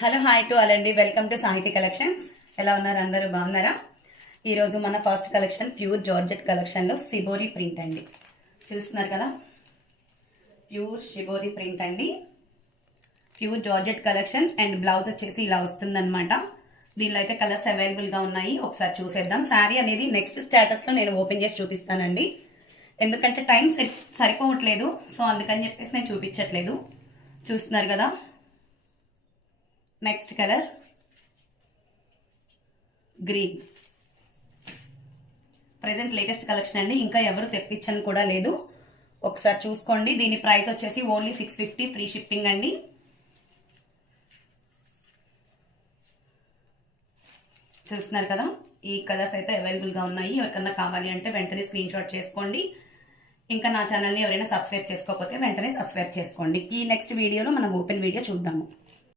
Hello hi to all అండి. Welcome to సాహితీ collections. ఎలా ఉన్నారు? అందరూ బాగున్నారా? ఈరోజు మన ఫస్ట్ కలెక్షన్ ప్యూర్ జార్జెట్ కలెక్షన్లో షిబోరి ప్రింట్ అండి. చూస్తున్నారు కదా, ప్యూర్ షిబోరి ప్రింట్ అండి. Pure georgette collection and blouse వచ్చేసి ఇలా వస్తుందన్నమాట. దీనిలో అయితే కలర్స్ అవైలబుల్గా ఉన్నాయి. ఒకసారి చూసేద్దాం. శారీ అనేది నెక్స్ట్ స్టేటస్లో నేను ఓపెన్ చేసి చూపిస్తానండి. ఎందుకంటే టైం సరిపోవట్లేదు, సో అందుకని చెప్పేసి నేను చూపించట్లేదు. చూస్తున్నారు కదా, next colour green. Present latest collection అండి, ఇంకా ఎవరు తెప్పించని కూడా లేదు. ఒకసారి చూసుకోండి. దీని ప్రైస్ వచ్చేసి ఓన్లీ 650 ఫ్రీ షిప్పింగ్ అండి. చూస్తున్నారు కదా, ఈ కలర్స్ అయితే అవైలబుల్గా ఉన్నాయి. ఎవరికన్నా కావాలి అంటే వెంటనే స్క్రీన్ షాట్ చేసుకోండి. ఇంకా నా ఛానల్ని ఎవరైనా సబ్స్క్రైబ్ చేసుకోకపోతే వెంటనే సబ్స్క్రైబ్ చేసుకోండి. ఈ నెక్స్ట్ వీడియోలో మనం ఓపెన్ వీడియో చూద్దాము.